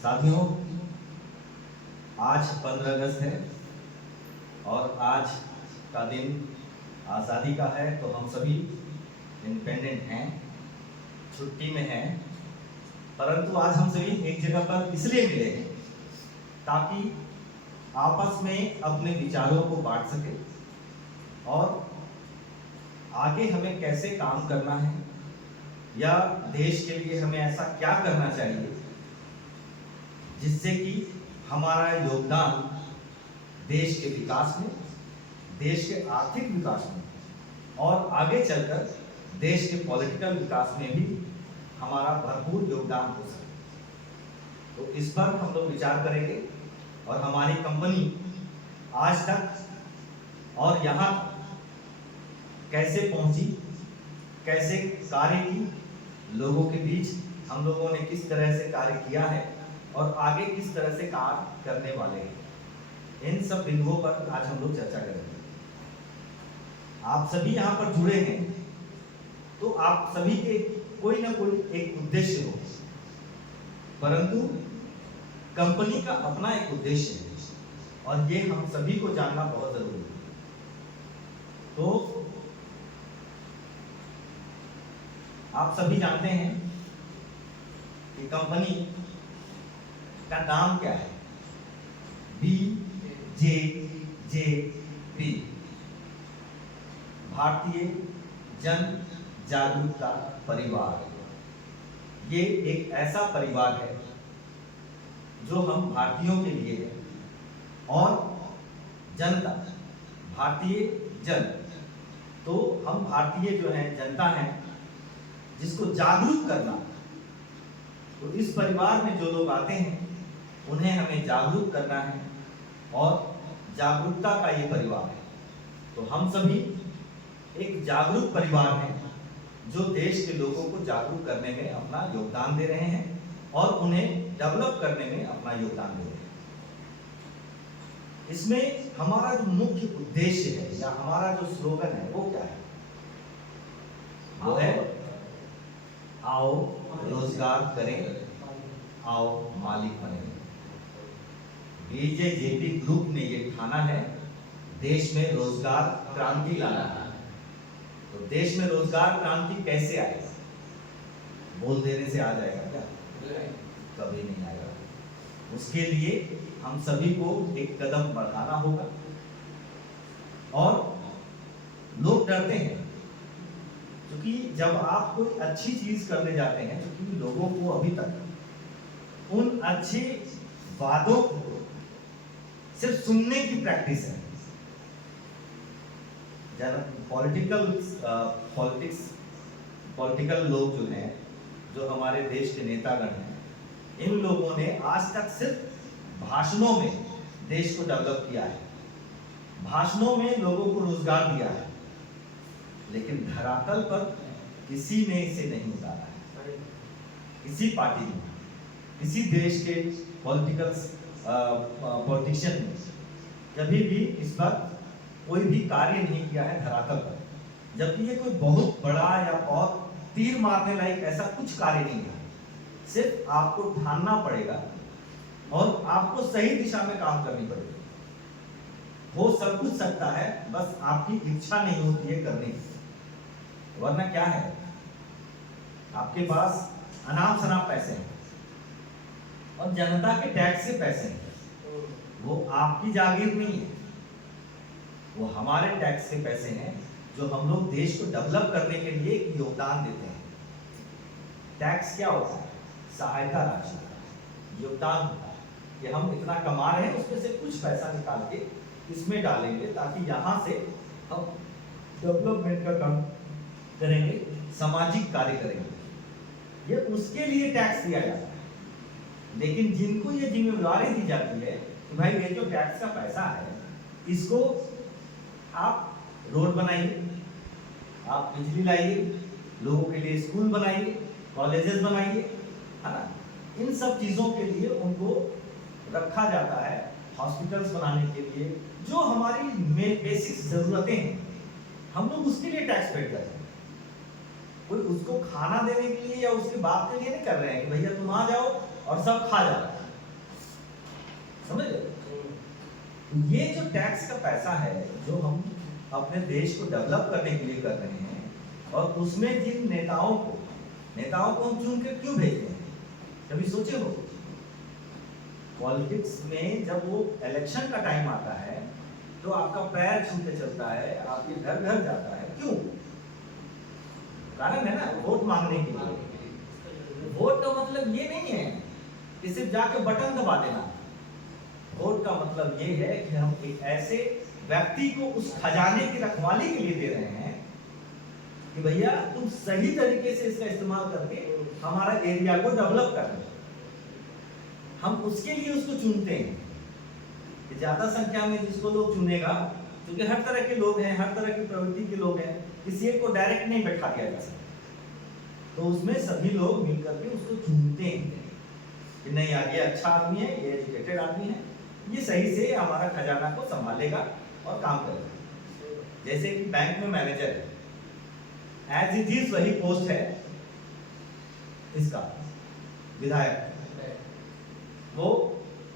साथियों, आज 15 अगस्त है और आज का दिन आज़ादी का है। तो हम सभी इंडिपेंडेंट हैं, छुट्टी में हैं, परंतु आज हम सभी एक जगह पर इसलिए मिले हैं ताकि आपस में अपने विचारों को बांट सके और आगे हमें कैसे काम करना है या देश के लिए हमें ऐसा क्या करना चाहिए जिससे कि हमारा योगदान देश के विकास में, देश के आर्थिक विकास में और आगे चलकर देश के पॉलिटिकल विकास में भी हमारा भरपूर योगदान हो सके। तो इस पर हम लोग विचार करेंगे और हमारी कंपनी आज तक और यहाँ कैसे पहुंची, कैसे कार्य की, लोगों के बीच हम लोगों ने किस तरह से कार्य किया है और आगे किस तरह से कार्य करने वाले हैं, इन सब बिंदुओं पर आज हम लोग चर्चा करेंगे। आप सभी यहाँ पर जुड़े हैं तो आप सभी के कोई ना कोई एक उद्देश्य हो, परंतु कंपनी का अपना एक उद्देश्य है और ये हम सभी को जानना बहुत जरूरी है। तो आप सभी जानते हैं कि कंपनी का नाम क्या है, BJJP, भारतीय जन जागरूकता परिवार। ये एक ऐसा परिवार है जो हम भारतीयों के लिए है और जनता, भारतीय जन, तो हम भारतीय जो है जनता है जिसको जागरूक करना। तो इस परिवार में जो लोग आते हैं उन्हें हमें जागरूक करना है और जागरूकता का ये परिवार है। तो हम सभी एक जागरूक परिवार हैं जो देश के लोगों को जागरूक करने में अपना योगदान दे रहे हैं और उन्हें डेवलप करने में अपना योगदान दे रहे हैं। इसमें हमारा जो मुख्य उद्देश्य है या हमारा जो स्लोगन है वो क्या है? वो है आओ रोजगार करें, आओ मालिक बने। BJJP ग्रुप ने ये ठाना है देश में रोजगार क्रांति लाना है। तो देश में रोजगार क्रांति कैसे आएगा? बोल देने से आ जाएगा क्या? कभी नहीं आएगा। उसके लिए हम सभी को एक कदम बढ़ाना होगा। और लोग डरते हैं क्योंकि जब आप कोई अच्छी चीज करने जाते हैं, क्योंकि लोगों को अभी तक उन अच्छे वादों को सिर्फ सुनने की प्रैक्टिस है। पॉलिटिकल लोग जो हैं, जो हमारे देश के नेतागण हैं, इन लोगों ने आज तक सिर्फ भाषणों में देश को डेवलप किया है, भाषणों में लोगों को रोजगार दिया है, लेकिन धरातल पर किसी ने इसे नहीं उतारा है। किसी पार्टी ने, किसी देश के पॉलिटिशियन ने कभी भी इस पर कोई भी कार्य नहीं किया है धरातल पर। जबकि ये कोई बहुत बड़ा या बहुत तीर मारने लायक ऐसा कुछ कार्य नहीं है। सिर्फ आपको ठानना पड़ेगा और आपको सही दिशा में काम करनी पड़ेगी। हो सब कुछ सकता है, बस आपकी इच्छा नहीं होती है करने की। वरना क्या है, आपके पास अनाप शनाप पैसे हैं और जनता के टैक्स से पैसे हैं। वो आपकी जागीर नहीं है, वो हमारे टैक्स से पैसे हैं जो हम लोग देश को डेवलप करने के लिए योगदान देते हैं। टैक्स क्या होता है? सहायता राशि, योगदान होता है कि हम इतना कमा रहे हैं, उसमें से कुछ पैसा निकाल के इसमें डालेंगे ताकि यहाँ से हम डेवलपमेंट का काम करेंगे, सामाजिक कार्य करेंगे। ये उसके लिए टैक्स दिया जाता है। लेकिन जिनको ये जिम्मेदारी दी जाती है कि भाई ये जो टैक्स का पैसा है, इसको आप रोड बनाइए, आप बिजली लाइए, लोगों के लिए स्कूल बनाइए, कॉलेजेस बनाइए, है ना। इन सब चीज़ों के लिए उनको रखा जाता है, हॉस्पिटल्स बनाने के लिए, जो हमारी बेसिक ज़रूरतें हैं, हम लोग उसके लिए टैक्स पेड करते हैं। कोई उसको खाना देने के लिए या उसके बाप के लिए नहीं कर रहे हैं कि भैया तुम आ जाओ और सब खा जाओ। समझ रहे? ये जो टैक्स का पैसा है जो हम अपने देश को डेवलप करने के लिए कर रहे हैं, और उसमें जिन नेताओं को हम चुन कर क्यों भेजते हैं, कभी सोचे हो? पॉलिटिक्स में जब वो इलेक्शन का टाइम आता है तो आपका पैर छू के चलता है, आपके घर घर जाता है, क्यों? कारण है ना, वोट मांगने के लिए। वोट का मतलब ये नहीं है कि सिर्फ जाके बटन दबा देना। वोट का मतलब ये है कि हम एक ऐसे व्यक्ति को उस खजाने की रखवाली के लिए दे रहे हैं कि भैया तुम सही तरीके से इसका इस्तेमाल करके हमारा एरिया को डेवलप कर रहे हो। हम उसके लिए उसको चुनते हैं कि ज्यादा संख्या में जिसको लोग चुनेगा, क्योंकि हर तरह के लोग हैं, हर तरह की प्रवृत्ति के लोग हैं, किसी एक को डायरेक्ट नहीं बैठा दिया जा सकता। तो उसमें सभी लोग मिलकर के उसको चुनते हैं कि नहीं यार ये अच्छा आदमी है, ये एजुकेटेड आदमी है, ये सही से हमारा खजाना को संभालेगा और काम करेगा। जैसे कि बैंक में मैनेजर है, एज इट इज वही पोस्ट है इसका विधायक, वो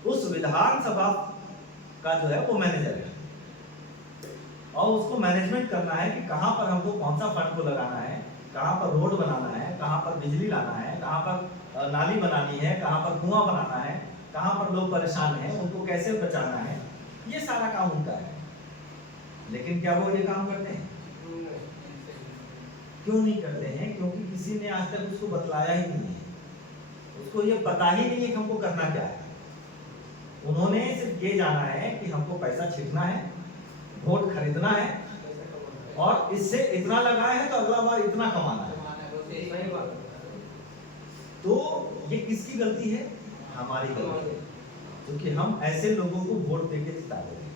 उस विधानसभा का जो है वो मैनेजर है, और उसको मैनेजमेंट करना है कि कहाँ पर हमको कौन सा फंड को लगाना है, कहाँ पर रोड बनाना है, कहाँ पर बिजली लाना है, कहाँ पर नाली बनानी है, कहाँ पर कुआं बनाना है, कहाँ पर लोग परेशान हैं उनको कैसे बचाना है, ये सारा काम उनका है। लेकिन क्या वो ये काम करते हैं? क्यों नहीं करते हैं? क्योंकि किसी ने आज तक उसको बतलाया ही नहीं है, उसको ये पता ही नहीं है कि हमको करना क्या है। उन्होंने सिर्फ ये जाना है कि हमको पैसा छिड़कना है, वोट खरीदना है, और इससे इतना लगाए हैं तो अगला बार इतना कमाना है। तो ये किसकी गलती है? हमारी गलती है, क्योंकि हम ऐसे लोगों को वोट देके जिता रहे हैं।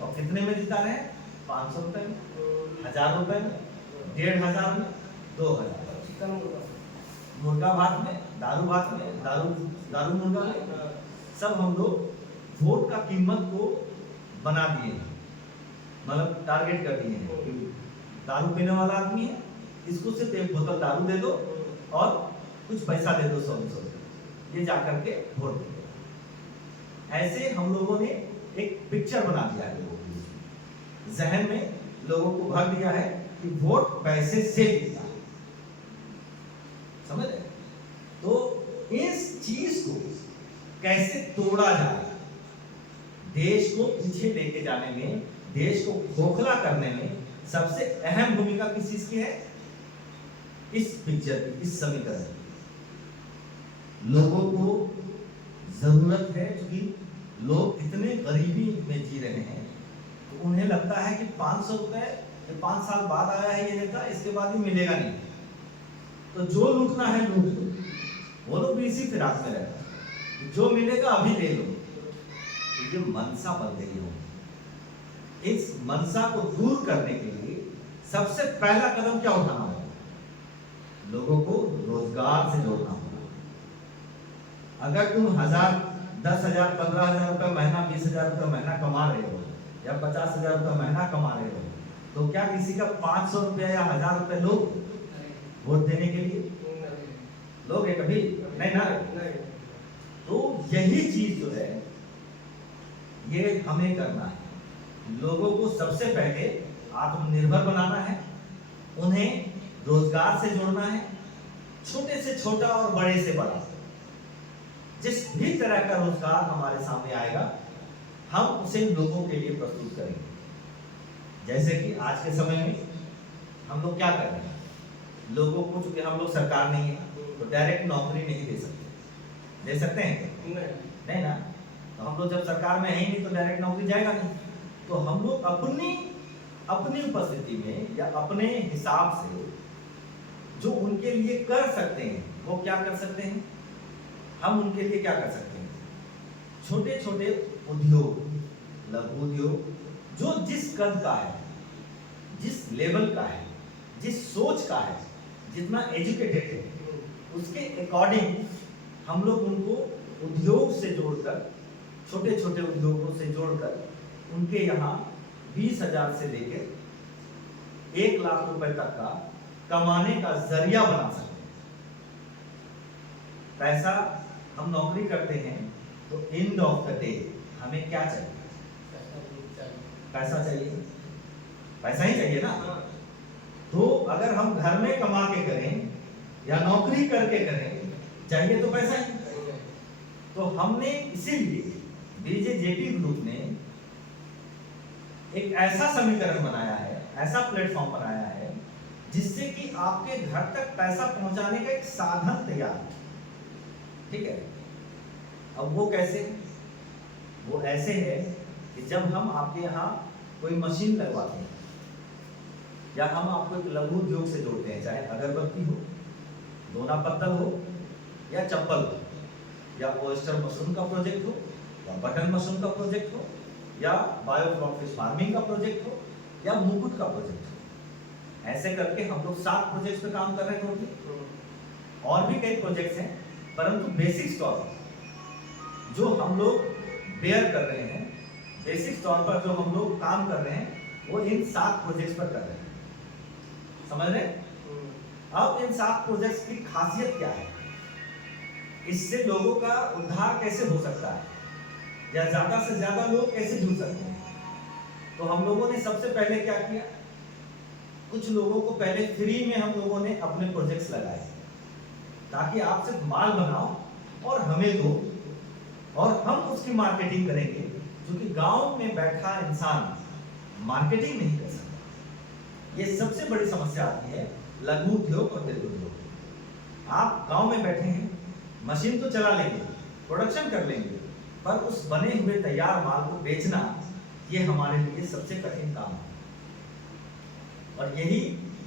और कितने में जिता रहे हैं? 500 रुपए में, 1000 रुपए में, 1500 में, 2000, मुर्गा भात में, दारू भात में, दारू मुर्गा में, सब हम लोग वोट का कीमत को बना दिए, मतलब टारगेट कर दिए हैं। दारू पीने वाला आदमी है, इसको सिर्फ एक बोतल दारू दे दो और कुछ पैसा दे दो, 100 ये जाकर के वोट दे दो। ऐसे हम लोगों ने एक पिक्चर बना दिया है, लोगों की जहन में लोगों को भर दिया है कि वोट पैसे से मिलता है। समझ रहे? तो इस चीज को कैसे तोड़ा जाए, देश को पीछे लेके जाने में, देश को खोखला करने में सबसे अहम भूमिका किस चीज की है? इस पिक्चर की, इस समीकरण की। लोगों को जरूरत है, क्योंकि लोग इतने गरीबी में जी रहे हैं तो उन्हें लगता है कि 500 रुपए 5 साल बाद आया है ये नेता, इसके बाद भी मिलेगा नहीं, तो जो लूटना है लूट लो। वो लोग भी इसी फिराक में रहते हैं, जो मिलेगा अभी ले लो। तो ये मनसा बन गई हो। इस मनसा को दूर करने के लिए सबसे पहला कदम क्या उठाना होगा? लोगों को रोजगार से जोड़ना होगा। अगर तुम 1000, 10,000, 15,000 रुपए महीना, 20,000 रुपए महीना कमा रहे हो, या 50,000 रुपए महीना कमा रहे हो, तो क्या किसी का 500 रुपया या 1000 रुपए लोग वोट देने के लिए लोग है? कभी नहीं ना। तो यही चीज जो है ये हमें करना है। लोगों को सबसे पहले आत्मनिर्भर बनाना है, उन्हें रोजगार से जोड़ना है, छोटे से छोटा और बड़े से बड़ा, जिस भी तरह का रोजगार हमारे सामने आएगा हम उसे लोगों के लिए प्रस्तुत करेंगे। जैसे कि आज के समय में हम लोग क्या कर रहे हैं, लोगों को, चूंकि हम लोग सरकार नहीं है तो डायरेक्ट नौकरी नहीं दे सकते। दे सकते हैं? नहीं ना। तो हम लोग जब सरकार में है ही नहीं तो डायरेक्ट नौकरी जाएगा नहीं। तो हम लोग अपनी उपस्थिति में या अपने हिसाब से जो उनके लिए कर सकते हैं वो क्या कर सकते हैं? हम उनके लिए क्या कर सकते हैं? छोटे छोटे उद्योग, लघु उद्योग, जो जिस कद का है, जिस लेवल का है, जिस सोच का है, जितना एजुकेटेड है, उसके अकॉर्डिंग हम लोग उनको उद्योग से जोड़कर, छोटे छोटे उद्योगों से जोड़कर उनके यहाँ 20,000 से लेकर 1 लाख रुपए तक का कमाने का जरिया बना सकते हैं। पैसा हम नौकरी करते हैं तो एंड ऑफ द डे हमें क्या चाहिए? पैसा चाहिए, पैसा ही चाहिए ना। तो अगर हम घर में कमा के करें या नौकरी करके करें, चाहिए तो पैसा ही। तो हमने इसीलिए बीजेजेपी ग्रुप ने एक ऐसा समीकरण बनाया है, ऐसा प्लेटफॉर्म बनाया है जिससे कि आपके घर तक पैसा पहुंचाने का एक साधन तैयार है। ठीक है, अब वो कैसे? वो ऐसे है कि जब हम आपके यहाँ कोई मशीन लगवाते हैं या हम आपको एक लघु उद्योग से जोड़ते हैं, चाहे अगरबत्ती हो, दोना पत्तल हो या चप्पल हो या ऑयस्टर मशरूम का प्रोजेक्ट हो या बटन मशरूम का प्रोजेक्ट हो या बायोफ्लॉक फिश फार्मिंग का प्रोजेक्ट हो या मुकुट का प्रोजेक्ट हो, ऐसे करके हम लोग 7 प्रोजेक्ट्स पे काम कर रहे थे। और भी कई प्रोजेक्ट्स हैं, परंतु बेसिक तौर पर जो हम लोग बेयर कर रहे हैं, बेसिक तौर पर जो हम लोग काम कर रहे हैं, वो इन 7 प्रोजेक्ट्स पर कर रहे हैं। समझ रहे? अब इन 7 प्रोजेक्ट्स की खासियत क्या है, इससे लोगों का उद्धार कैसे हो सकता है या ज्यादा से ज्यादा लोग कैसे जुड़ सकते हैं। तो हम लोगों ने सबसे पहले क्या किया, कुछ लोगों को पहले फ्री में हम लोगों ने अपने प्रोजेक्ट्स लगाए ताकि आप सिर्फ माल बनाओ और हमें दो और हम उसकी मार्केटिंग करेंगे, क्योंकि गांव में बैठा इंसान मार्केटिंग नहीं कर सकता। ये सबसे बड़ी समस्या आती है लघु उद्योग और लघु उद्योग। आप गांव में बैठे हैं, मशीन तो चला लेंगे, प्रोडक्शन कर लेंगे, पर उस बने हुए तैयार माल को बेचना ये हमारे लिए सबसे कठिन काम है और यही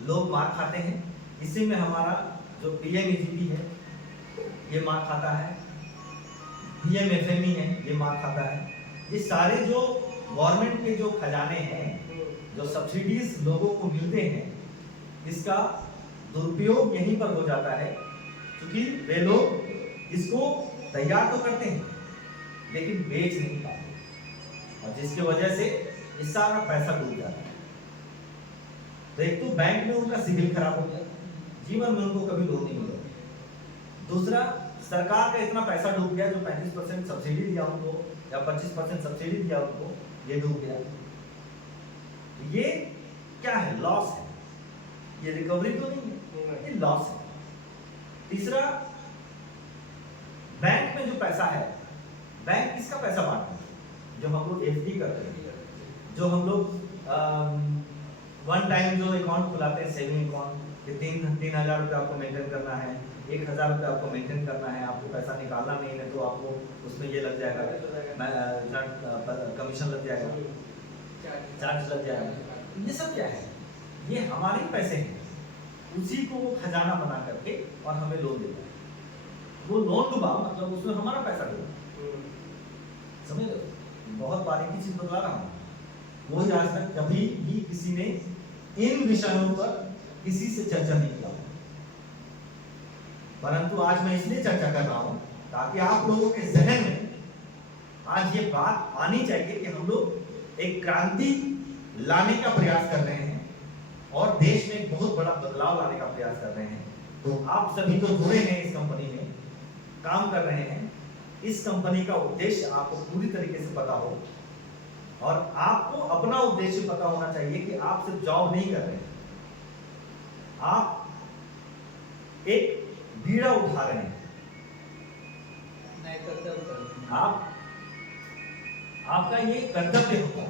लोग मार खाते हैं। इसी में हमारा जो पीएमईजीपी है ये मार खाता है, पीएमएफएमई है ये मार खाता है। ये सारे जो गवर्नमेंट के जो खजाने हैं, जो सब्सिडीज लोगों को मिलते हैं, इसका दुरुपयोग यहीं पर हो जाता है, क्योंकि वे लोग इसको तैयार तो करते हैं लेकिन बेच नहीं पाते और जिसकी वजह से ये सारा पैसा डूब जाता है। तो एक तो बैंक में उनका सिविल खराब हो गया, जीवन में उनको कभी लोन नहीं मिला। दूसरा, सरकार का इतना पैसा डूब गया, जो 35% सब्सिडी दिया उनको या 25% सब्सिडी दिया उनको, ये डूब गया। ये क्या है? लॉस है, ये रिकवरी तो नहीं है, ये लॉस है। तीसरा, बैंक में जो पैसा है, बैंक किसका पैसा बांटता है? जो हम लोग एफडी करते हैं, जो हम लोग वन टाइम जो अकाउंट खुलाते हैं, सेविंग अकाउंट, कि 3,000 रुपये आपको मेंटेन करना है, 1,000 रुपये आपको मेंटेन करना है, आपको पैसा निकालना नहीं है तो आपको उसमें ये लग जाएगा, कमीशन लग जाएगा, चार्ज लग जाएगा। ये सब क्या है? ये हमारे ही पैसे हैं, उसी को वो खजाना बना करके और हमें लोन देता है। वो लोन डूबा मतलब उसमें हमारा पैसा डूबा। समझ लो, बहुत बारीकी चीज बता रहा हूँ। वो आज तक कभी भी किसी ने इन विषयों पर किसी से चर्चा नहीं किया, परंतु आज मैं इसलिए चर्चा कर रहा हूं ताकि आप लोगों के जहन में आज ये बात आनी चाहिए कि हम लोग एक क्रांति लाने का प्रयास कर रहे हैं और देश में एक बहुत बड़ा बदलाव लाने का प्रयास कर रहे हैं। तो आप सभी जो जुड़े हैं इस कंपनी में काम कर रहे हैं, इस कंपनी का उद्देश्य आपको पूरी तरीके से पता हो और आपको अपना उद्देश्य पता होना चाहिए कि आप सिर्फ जॉब नहीं कर रहे हैं, आप एक बीड़ा उठा रहे हैं। आपका ये कर्तव्य होगा।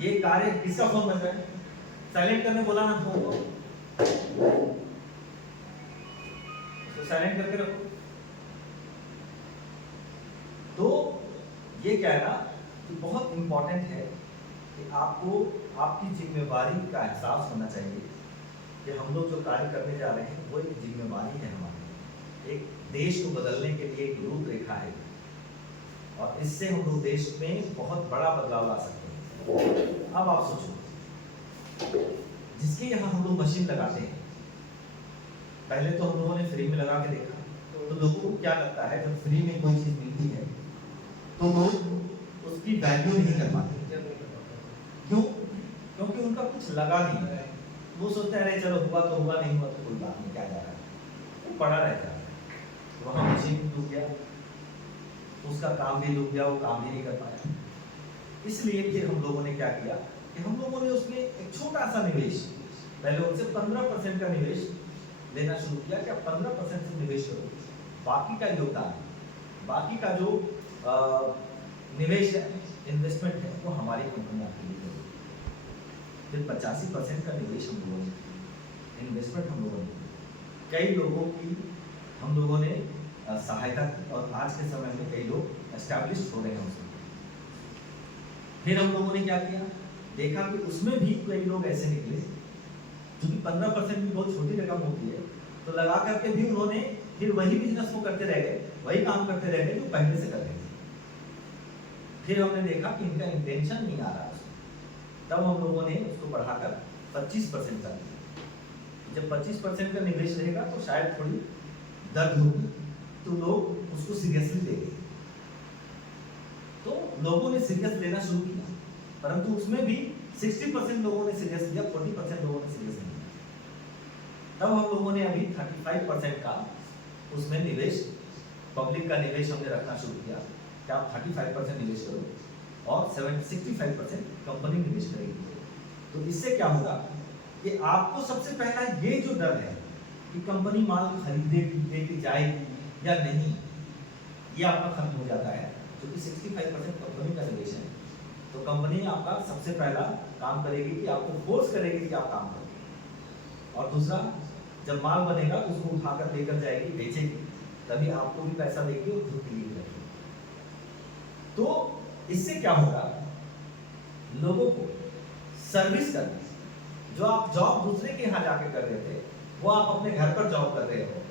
ये कार्य किसका फोन बज रहा है? साइलेंट करने बोला ना फोन को, तो साइलेंट करके रखो। तो ये क्या है ना कि बहुत इंपॉर्टेंट है कि आपको आपकी जिम्मेवारी का एहसास होना चाहिए कि हम लोग जो कार्य करने जा रहे हैं वो एक जिम्मेवारी है हमारी, एक देश को बदलने के लिए एक रूपरेखा है और इससे हम लोग देश में बहुत बड़ा बदलाव ला सकते हैं। अब आप सोचो, जिसके यहाँ हम लोग मशीन लगाते हैं, पहले तो हम लोगों ने फ्री में लगा के देखा, तो लोगों को क्या लगता है जब फ्री में कोई चीज मिलती है तो लोग उसकी वैल्यू नहीं कर पाते। क्यों? क्योंकि उनका कुछ लगा नहीं है। वो सोचते हैं अरे चलो हुआ तो हुआ, नहीं हुआ तो कोई बात नहीं, क्या जा रहा है, वो पड़ा रहता है। वहां मशीन डूब गया, उसका काम भी रुक गया, वो काम भी नहीं कर पाया। इसलिए फिर हम लोगों ने क्या किया कि हम लोगों ने उसमें एक छोटा सा निवेश, पहले उनसे 15% का निवेश लेना शुरू किया कि आप 15% से निवेश करो, बाकी का योगदान, बाकी का जो निवेश है, इन्वेस्टमेंट है, वो हमारी कंपनी आपके लिए करेगी। फिर 85% का निवेश हम लोगों ने, इन्वेस्टमेंट हम लोगों ने, कई लोगों की हम लोगों ने सहायता की, और आज के समय में कई लोग एस्टैब्लिश हो रहे हैं उसमें। फिर हम लोगों ने क्या किया, देखा कि उसमें भी कई लोग ऐसे निकले, क्योंकि 15% भी बहुत छोटी रकम होती है, तो लगा करके भी उन्होंने फिर वही बिजनेस को करते रह गए, वही काम करते रह गए जो पहले से कर रहे थे। फिर हमने देखा कि इनका इंटेंशन नहीं आ रहा उसमें, तब हम लोगों ने उसको बढ़ाकर 25% कर दिया। जब 25% का निवेश रहेगा तो शायद थोड़ी दर्द होगी, तो लोग उसको सीरियसली लेंगे, तो लोगों ने सीरियस लेना शुरू किया, परंतु उसमें भी 60% लोगों ने सीरियस लिया, 40% लोगों ने सीरियस नहीं लिया। तब हम लोगों ने अभी 35% का उसमें निवेश, पब्लिक का निवेश हमने रखना शुरू किया कि आप 35% निवेश करो और 65% कंपनी निवेश करेगी। तो इससे क्या होगा कि आपको सबसे पहला ये जो डर है कि कंपनी माल खरीदेगी, लेके जाएगी या नहीं, ये आपका खत्म हो जाता है, क्योंकि 65% कंपनी का निवेश है। तो कंपनी आपका सबसे पहला काम करेगी कि आपको फोर्स करेगी कि आप काम करो, और दूसरा जब माल बनेगा तो उसको उठाकर लेकर जाएगी, बेचेगी, तभी आपको भी पैसा देगी और खुद के लिए रखेगी। तो इससे क्या होगा, लोगों को सर्विस करना, जो आप जॉब दूसरे के यहाँ जाके कर रहे थे, वो आप अपने घर पर जॉब कर रहे हो,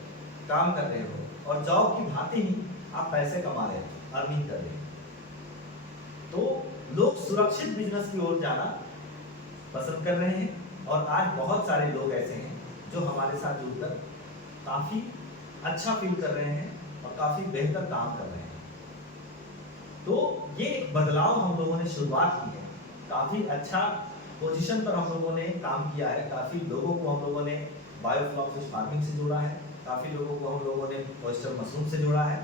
काम कर रहे हो, और जॉब की भांति ही आप पैसे कमा रहे हो, अर्निंग कर रहे हो। तो लोग सुरक्षित बिजनेस की ओर जाना पसंद कर रहे हैं, और आज बहुत सारे लोग ऐसे हैं जो हमारे साथ जुड़कर काफी अच्छा फील कर रहे हैं और काफी बेहतर काम कर रहे हैं। तो ये एक बदलाव हम लोगों ने शुरुआत की है, काफी अच्छा पोजीशन पर हम लोगों ने काम किया है, काफी लोगों को हम लोगों ने बायोफ्लॉक फिश फार्मिंग से जोड़ा है, काफी लोगों को हम लोगों ने ऑयस्टर मशरूम से जोड़ा है,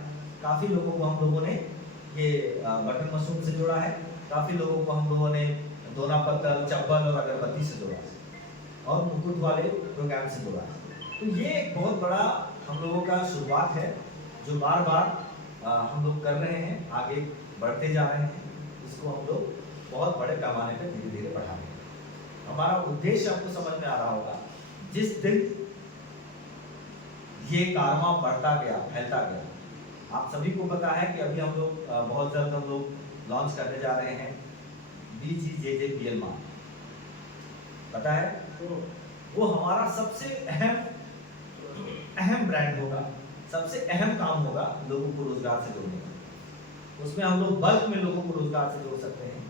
काफी लोगों को हम लोगों ने ये बटन मशरूम से जोड़ा है, काफी लोगों को हम लोगों ने दोना पत्तल, चप्पल और अगरबत्ती से जोड़ा है, और मुकुट वाले प्रोग्राम से जोड़ा है। तो ये एक बहुत बड़ा हम लोगों का शुरुआत है, जो बार बार हम लोग कर रहे हैं, आगे बढ़ते जा रहे हैं, इसको हम लोग बहुत बड़े पैमाने पर धीरे धीरे बढ़ा रहे हैं। हमारा उद्देश्य आपको समझ में आ रहा होगा, जिस दिन ये कारवां बढ़ता गया, फैलता गया, आप सभी को पता है कि अभी हम लोग बहुत जल्द हम लोग लॉन्च करने जा रहे हैं BGJJPL मार्ट, पता है? तो वो हमारा सबसे अहम ब्रांड होगा, सबसे अहम काम होगा लोगों को रोजगार से जोड़ने का। उसमें हम लोग बल्क में लोगों को रोजगार से जोड़ सकते हैं।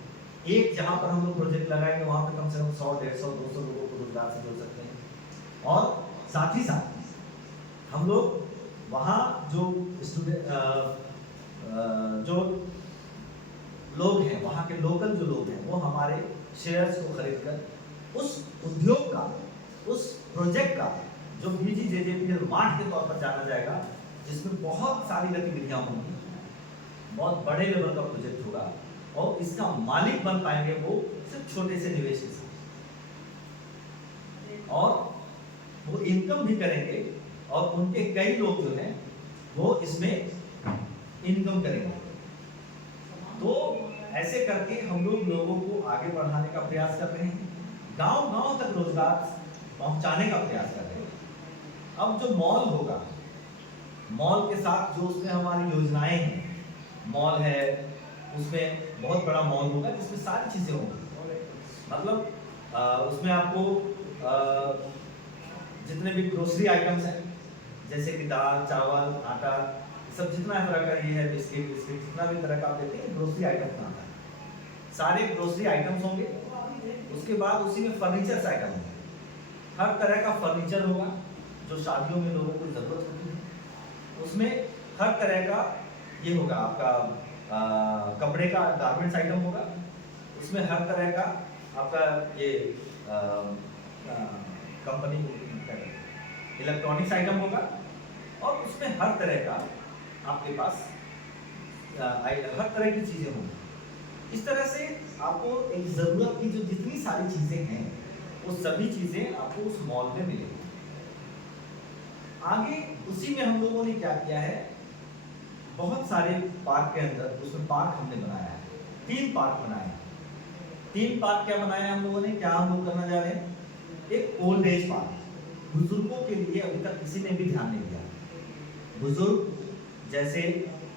एक जहां पर हम लोग प्रोजेक्ट लगाएंगे वहां पर कम से कम 100, 150, 200 लोगों को रोजगार से जोड़ सकते हैं। और साथ ही साथ हम लोग वहाँ जो स्टूडेंट जो लोग हैं, वहाँ के लोकल जो लोग हैं, वो हमारे शेयर्स को खरीदकर उस उद्योग का, उस प्रोजेक्ट का, जो BGJJPL मार्ट के तौर पर जाना जाएगा, जिसमें बहुत सारी गतिविधियां होंगी, बहुत बड़े लेवल का प्रोजेक्ट होगा, और इसका मालिक बन पाएंगे वो सिर्फ छोटे से निवेश के साथ, और वो इनकम भी करेंगे, और उनके कई लोग जो हैं वो इसमें इनकम करेंगे। तो ऐसे करके हम लोग लोगों को आगे बढ़ाने का प्रयास कर रहे हैं, गांव-गांव तक रोजगार पहुंचाने का प्रयास कर रहे हैं। अब जो मॉल होगा, मॉल के साथ जो उसमें हमारी योजनाएं हैं, मॉल है, उसमें बहुत बड़ा मॉल होगा जिसमें सारी चीजें होंगी, मतलब उसमें आपको जितने भी ग्रोसरी आइटम्स हैं, जैसे कि दाल, चावल, आटा, सब जितना तरह का ये है, बिस्किट, जितना भी तरह का आप देते हैं ग्रोसरी आइटम का आता है, सारे ग्रोसरी आइटम्स होंगे। उसके बाद उसी में फर्नीचर आइटम होंगे, हर तरह का फर्नीचर होगा जो शादियों में लोगों को जरूरत होती है। उसमें हर तरह का ये होगा, आपका कपड़े का गारमेंट्स आइटम होगा, उसमें हर तरह का आपका ये कंपनी इलेक्ट्रॉनिक्स आइटम होगा, और उसमें हर तरह का आपके पास हर तरह की चीज़ें होंगी। इस तरह से आपको एक ज़रूरत की जो जितनी सारी चीज़ें हैं वो सभी चीज़ें आपको उस मॉल में मिलेंगी। आगे उसी में हम लोगों ने क्या किया है, बहुत सारे पार्क के अंदर उसमें पार्क हमने बनाया है, 3 पार्क बनाए हैं। 3 पार्क क्या बनाया है हम लोगों ने, क्या हम लोग करना चाह रहे हैं, एक ओल्ड एज पार्क, बुजुर्गों के लिए अभी तक किसी ने भी ध्यान नहीं दिया। बुजुर्ग जैसे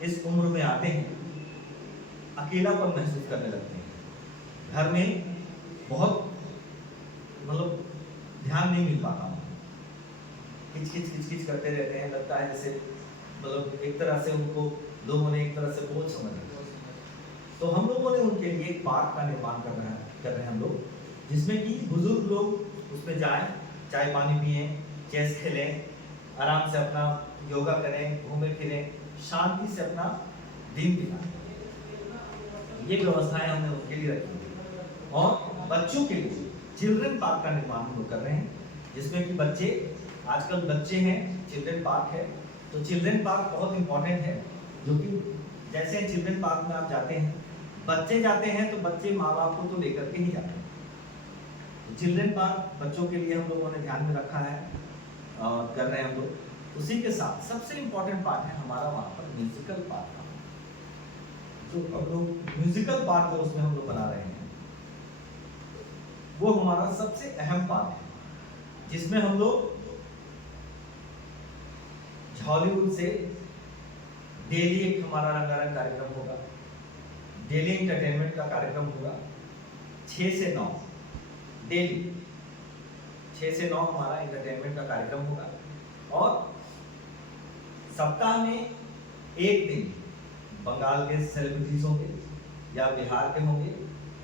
इस उम्र में आते हैं, अकेलापन महसूस करने लगते हैं, घर में बहुत मतलब ध्यान नहीं मिल पाता, किच करते रहते हैं, लगता है जैसे मतलब एक तरह से उनको लोगों ने एक तरह से बोझ समझ लिया। तो हम लोगों ने उनके लिए एक पार्क का निर्माण कर रहे हैं हम लोग, जिसमें कि बुजुर्ग लोग उसमें जाएं, चाय पानी पिए, चेस खेलें, आराम से अपना योगा करें, घूमें फिरें, शांति से अपना दिन बिताएं। ये व्यवस्थाएं हमने उनके लिए रखी है। और बच्चों के लिए चिल्ड्रन पार्क का निर्माण हम लोग कर रहे हैं, जिसमें कि बच्चे, आजकल बच्चे हैं, चिल्ड्रन पार्क है, तो चिल्ड्रन पार्क बहुत इंपॉर्टेंट है, जो कि जैसे चिल्ड्रन पार्क में आप जाते हैं, बच्चे जाते हैं तो बच्चे माँ बाप को तो लेकर के ही जाते हैं। तो चिल्ड्रन पार्क बच्चों के लिए हम लोगों ने ध्यान में रखा है और कर रहे हैं हम लोग। उसी के साथ सबसे इंपॉर्टेंट पार्ट है हमारा वहाँ पर म्यूजिकल पार्क का, जो हम लोग म्यूजिकल पार्क है उसमें हम लोग बना रहे हैं, वो हमारा सबसे अहम पार्ट है, जिसमें हम लोग हॉलीवुड से डेली एक हमारा रंगारंग कार्यक्रम होगा, डेली एंटरटेनमेंट का कार्यक्रम होगा, 6 से 9 डेली 6 से 9 हमारा एंटरटेनमेंट का कार्यक्रम होगा। और सप्ताह में एक दिन बंगाल के सेलिब्रिटीज होंगे, या बिहार के होंगे,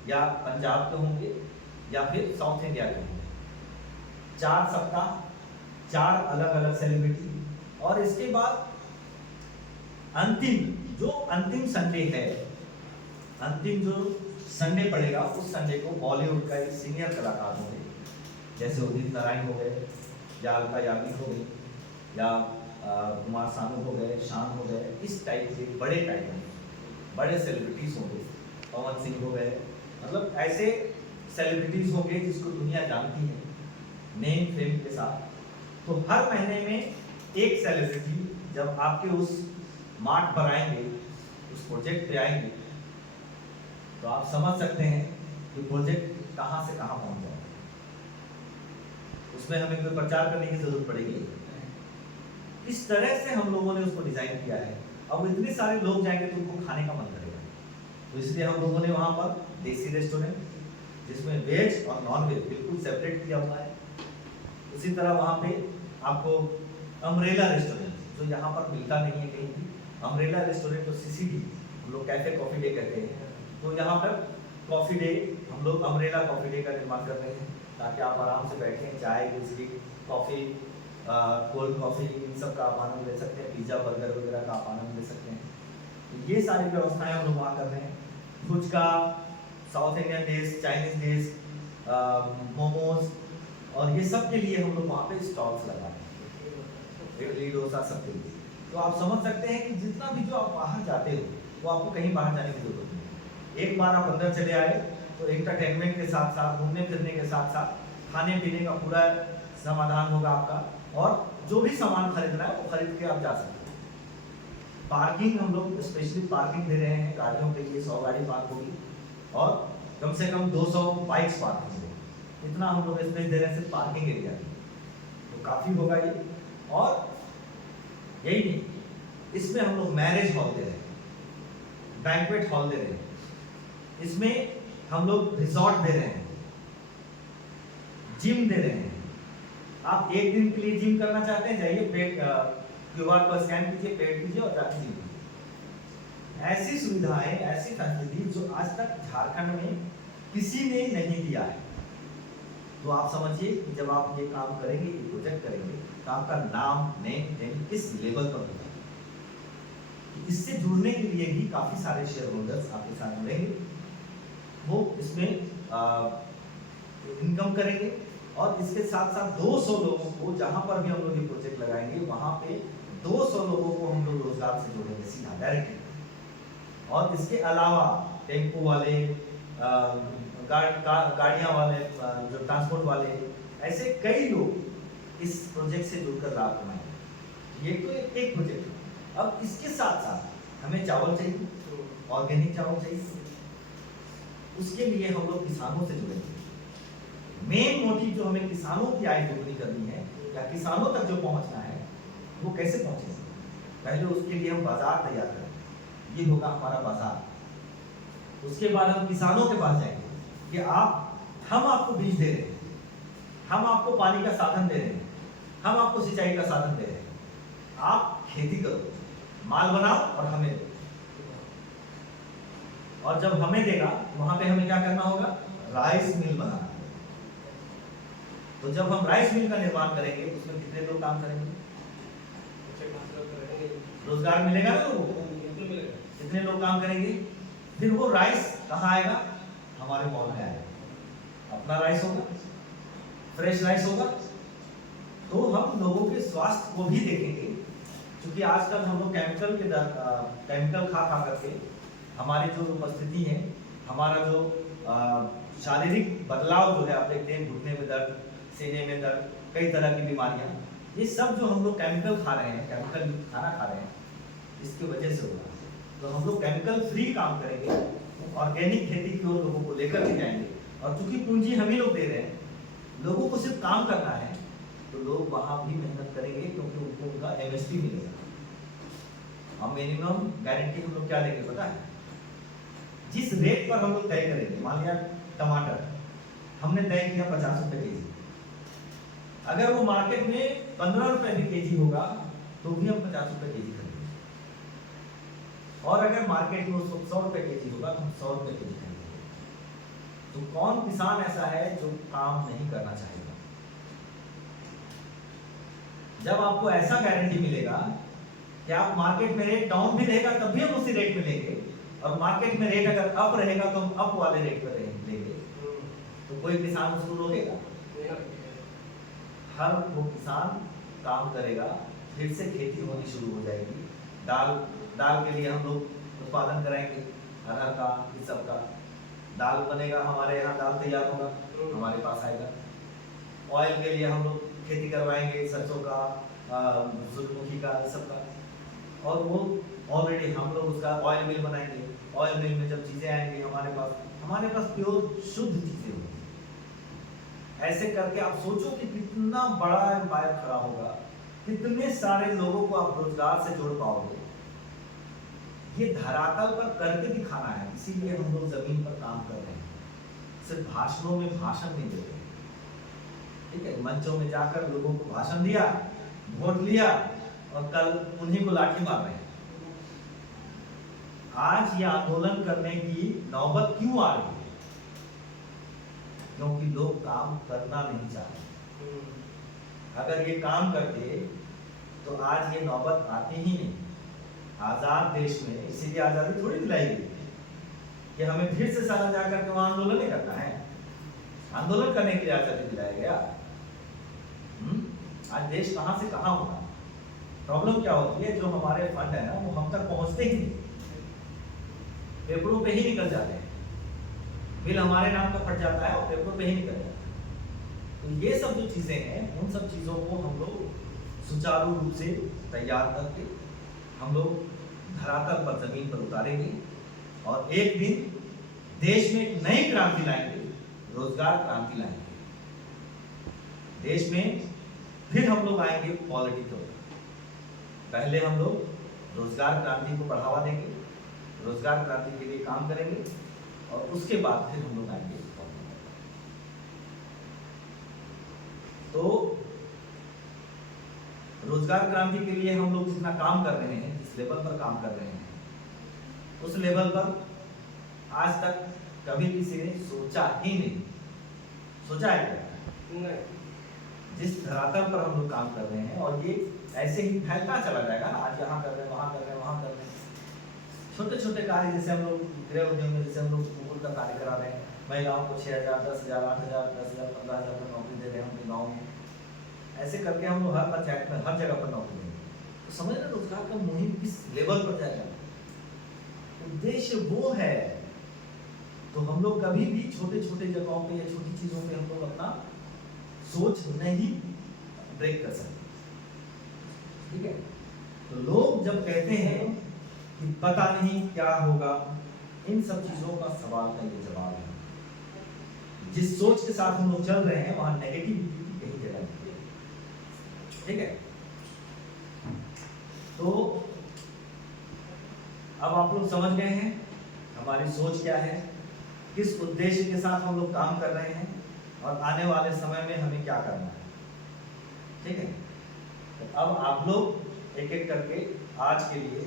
या पंजाब के होंगे, या फिर साउथ इंडिया के होंगे। 4 सप्ताह 4 अलग अलग सेलिब्रिटी। और इसके बाद अंतिम संडे है, अंतिम जो संडे पड़ेगा, उस संडे को बॉलीवुड का एक सीनियर कलाकार होंगे, जैसे उदित नारायण हो गए, या अलका याग्निक हो गई, या कुमार सानू हो गए, शान हो गए, इस टाइप के बड़े सेलिब्रिटीज होंगे, पवन सिंह हो गए, मतलब ऐसे सेलिब्रिटीज होंगे जिसको दुनिया जानती है नेम फेम के साथ। तो हर महीने में एक सेलिब्रिटी जब आपके उस मार्ट पर आएंगे, उस प्रोजेक्ट पे आएंगे, तो आप समझ सकते हैं कि प्रोजेक्ट कहाँ से कहाँ पहुँच जाएगा। उसमें हमें कोई प्रचार करने की जरूरत पड़ेगी। इस तरह से हम लोगों ने उसको डिजाइन किया है। अब इतने सारे लोग जाएंगे तो उनको खाने का मन करेगा, तो इसलिए हम लोगों ने वहाँ पर देसी रेस्टोरेंट, जिसमें वेज और नॉन वेज बिल्कुल सेपरेट किया हुआ है। उसी तरह वहाँ पे आपको अम्ब्रेला रेस्टोरेंट, जो यहाँ पर मिलता नहीं है कहीं भी, अम्ब्रेला रेस्टोरेंट तो CCD हम लोग कैफे कॉफी डे कहते हैं, तो यहाँ पर कॉफी डे हम लोग अम्ब्रेला कॉफी डे का निर्माण कर रहे हैं, ताकि आप आराम से बैठें, चाय biscuit coffee cold coffee in सब का आप आनंद ले सकते हैं, पिज़्ज़ा बर्गर वगैरह का आप आनंद ले सकते हैं। तो ये सारी व्यवस्थाएं हम लोग वहाँ कर रहे हैं। Phuchka, south Indian dish, Chinese dish, momos, और ये सब के लिए हम लोग वहाँ पे स्टॉल्स लगा रहे हैं, इडली डोसा सब के लिए। तो आप समझ सकते हैं कि जितना भी जो आप बाहर जाते हो, वो आपको कहीं बाहर जाने की जरूरत नहीं। एक बार आप अंदर चले आए तो एंटरटेनमेंट के साथ साथ, घूमने फिरने के साथ साथ, खाने पीने का पूरा समाधान होगा आपका, और जो भी सामान खरीदना है वो खरीद के आप जा सकते हैं। पार्किंग हम लोग स्पेशली पार्किंग दे रहे हैं, गाड़ियों के लिए 100 गाड़ी पार्क होगी, और कम से कम 200 बाइक्स पार्क होंगे। इतना हम लोग स्पेस दे रहे हैं सिर्फ पार्किंग एरिया में, तो काफ़ी होगा ये। और यही नहीं, इसमें हम लोग मैरिज हॉल दे रहे हैं, बैंक्वेट हॉल दे रहे हैं, इसमें हम लोग रिजॉर्ट दे रहे हैं, जिम दे रहे हैं। आप एक दिन के लिए जिम करना चाहते हैं, जाइए पेड QR को स्कैन कीजिए, पेड कीजिए और जाके जिम कीजिए। ऐसी सुविधाएं, ऐसी फैसिलिटी जो आज तक झारखंड में किसी ने नहीं दिया है। तो आप समझिए कि जब आप ये काम करेंगे, ये प्रोजेक्ट करेंगे, तो आपका नाम नेम किस लेवल पर होगा। इससे जुड़ने के लिए भी काफ़ी सारे शेयर होल्डर्स आपके साथ जुड़ेंगे, वो इसमें इनकम करेंगे, और इसके साथ साथ 200 लोगों को, जहाँ पर भी हम लोग ये प्रोजेक्ट लगाएंगे, वहाँ पे 200 लोगों को हम लोग रोजगार से जोड़ेंगे सीधा, डायरेक्टली। और इसके अलावा टेम्पो वाले, गाड़ियाँ वाले, जो ट्रांसपोर्ट वाले, ऐसे कई लोग इस प्रोजेक्ट से जुड़कर लाभ कमाएंगे। ये तो एक प्रोजेक्ट है। अब इसके साथ साथ हमें चावल चाहिए, ऑर्गेनिक चावल चाहिए। उसके लिए हम लोग किसानों से जुड़ेंगे। मेन मोटिव जो हमें किसानों की आय दोगुनी करनी है या किसानों तक जो पहुंचना है, वो कैसे पहुंचेंगे? पहले उसके लिए हम बाजार तैयार करेंगे, ये होगा हमारा बाजार। उसके बाद हम किसानों के पास जाएंगे कि हम आपको बीज दे रहे हैं, हम आपको पानी का साधन दे रहे हैं, हम आपको सिंचाई का साधन दे रहे हैं, आप खेती करो, माल बनाओ और हमें दो। और जब हमें देगा वहां पे हमें क्या करना होगा? राइस मिल बनाना। तो जब हम राइस मिल का निर्माण करेंगे, उसमें कितने लोग काम करेंगे? रोजगार मिलेगा ना लोगों को? कितने लोग काम करेंगे? फिर वो राइस कहाँ आएगा? हमारे मॉल में आएगा। अपना राइस होगा, फ्रेश राइस होगा। तो हम लोगों के स्वास्थ्य को भी देखेंगे, क्योंकि आजकल हम लोग केमिकल खा करके हमारी जो उपस्थिति है, हमारा जो शारीरिक बदलाव जो है, आप देखते हैं घुटने में दर्द, सीने में दर्द, कई तरह की बीमारियां, ये सब जो हम लोग केमिकल खा रहे हैं, केमिकल खाना खा रहे हैं, इसकी वजह से होगा। तो हम लोग केमिकल फ्री काम करेंगे, ऑर्गेनिक खेती की ओर लोगों को लेकर के जाएंगे। और चूंकि पूंजी हम ही लोग दे रहे हैं, लोगों को सिर्फ काम करना है, तो लोग वहां भी मेहनत करेंगे, क्योंकि उनको उनका एमएसपी मिलेगा। हम मिनिमम गारंटी हम लोग क्या देंगे पता है? जिस रेट पर हम लोग तय करेंगे, मान लिया टमाटर हमने तय किया 50 रुपए केजी, अगर वो मार्केट में 15 रुपए भी केजी होगा तो भी हम 50 रुपए केजी खरीदेंगे। और अगर मार्केट में उसको 100 रुपए केजी होगा तो हम 100 रुपए केजी खरीदेंगे। तो कौन किसान ऐसा है जो काम नहीं करना चाहेगा? जब आपको ऐसा गारंटी मिलेगा कि आप मार्केट में रेट डाउन भी रहेगा तब भी हम उसी रेट में लेंगे, और मार्केट में रेट अगर अप रहेगा तो हम अप वाले रेट पर लेंगे, तो कोई किसान उसको रोकेगा? हर वो किसान काम करेगा, फिर से खेती होनी शुरू हो जाएगी। दाल के लिए हम लोग उत्पादन कराएंगे, अरहर का, इस सब का दाल बनेगा, हमारे यहाँ दाल तैयार होगा, हमारे पास आएगा। ऑयल के लिए हम लोग खेती करवाएंगे, सरसों का, सूरजमुखी का, इस सब का, और वो ऑलरेडी हम लोग उसका ऑयल मिल बनाएंगे। ऑयल मिल में जब चीजें आएंगी हमारे पास प्योर शुद्ध चीजें होंगी। ऐसे करके आप सोचो कि कितना बड़ा एम्पायर खड़ा होगा, कितने सारे लोगों को आप रोजगार से जोड़ पाओगे। ये धरातल पर करके दिखाना है, इसीलिए हम लोग जमीन पर काम कर रहे हैं। सिर्फ भाषणों में भाषण नहीं दे रहे, ठीक है? मंचों में जाकर लोगों को भाषण दिया, वोट लिया, और कल उन्हीं को लाठी मार रहे हैं। आज ये आंदोलन करने की नौबत क्यों आ रही है? क्योंकि लोग काम करना नहीं चाहते। अगर ये काम करते तो आज ये नौबत आती ही नहीं। आजाद देश में इसीलिए आजादी थोड़ी दिलाई गई कि हमें फिर से साला जाकर के वहां आंदोलन नहीं करना है। आंदोलन करने के लिए आजादी दिलाया गया। आज देश कहां से कहां होगा। प्रॉब्लम क्या होती है, जो हमारे फंड है ना, वो हम तक पहुंचते ही नहीं, पेपरों पे ही निकल जाते हैं। बिल हमारे नाम का फट जाता है और पेपरों पे ही निकल जाता है। तो ये सब जो चीजें हैं, उन सब चीजों को हम लोग सुचारू रूप से तैयार करके हम लोग धरातल पर, जमीन पर उतारेंगे, और एक दिन देश में एक नई क्रांति लाएंगे, रोजगार क्रांति लाएंगे। देश में फिर हम लोग आएंगे पॉलिटिक्स पर। पहले हम लोग रोजगार क्रांति को बढ़ावा देंगे, रोजगार क्रांति के लिए काम करेंगे, और उसके बाद फिर हम लोग आएंगे। तो रोजगार क्रांति के लिए हम लोग जितना काम कर रहे हैं, जिस लेवल पर काम कर रहे हैं, उस लेवल पर आज तक कभी किसी ने सोचा ही नहीं। सोचा है क्या? जिस धरातल पर हम लोग काम कर रहे हैं, और ये ऐसे ही फैलता चला जाएगा ना। आज यहाँ कर रहे हैं, वहां कर रहे हैं, वहां कर रहे हैं, छोटे छोटे कार्य, जैसे हम लोग गृह उद्योग में, जैसे हम लोग मुकुल का कार्य करा रहे हैं, महिलाओं को 6,000, 10,000, 8,000, 10,000, 15,000 पर नौकरी दे रहे हैं अपने गाँव में। ऐसे करके हम लोग हर पंचायत में, हर जगह पर नौकरी देंगे। तो समझ रहे रोजगार का मुहिम किस लेवल पर जाएगा। उद्देश्य वो है, तो हम लोग कभी भी छोटे छोटे जगहों पे या छोटी चीजों पे हम लोग अपना सोच नहीं ब्रेक कर सकते। ठीक है, तो लोग जब कहते हैं कि पता नहीं क्या होगा, इन सब चीजों का सवाल का ये जवाब है। जिस सोच के साथ हम लोग चल रहे हैं वहां नेगेटिविटी की कहीं जगह नहीं है। ठीक है, तो अब आप लोग समझ गए हैं हमारी सोच क्या है, किस उद्देश्य के साथ हम लोग काम कर रहे हैं और आने वाले समय में हमें क्या करना है। ठीक है, तो अब आप लोग एक एक करके आज के लिए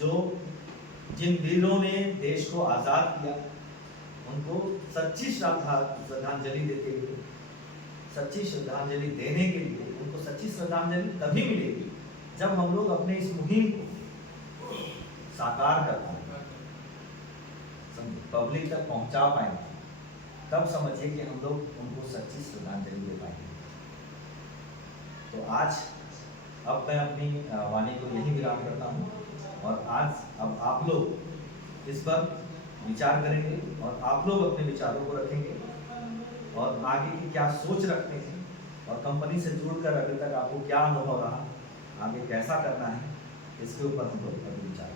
जो जिन वीरों ने देश को आजाद किया उनको सच्ची श्रद्धांजलि देते हुए, सच्ची श्रद्धांजलि देने के लिए उनको सच्ची श्रद्धांजलि तभी मिलेगी जब हम लोग अपने इस मुहिम को साकार कर पाएंगे, पब्लिक तक पहुंचा पाएंगे, तब समझिए कि हम लोग उनको सच्ची श्रद्धांजलि दे पाएंगे। तो आज अब मैं अपनी वाणी को यही विराम करता हूँ और आज अब आप लोग इस पर विचार करेंगे और आप लोग अपने विचारों को रखेंगे और आगे की क्या सोच रखते हैं और कंपनी से जुड़कर अभी तक आपको क्या अनुभव रहा, आगे कैसा करना है, इसके ऊपर हम लोग अभी विचार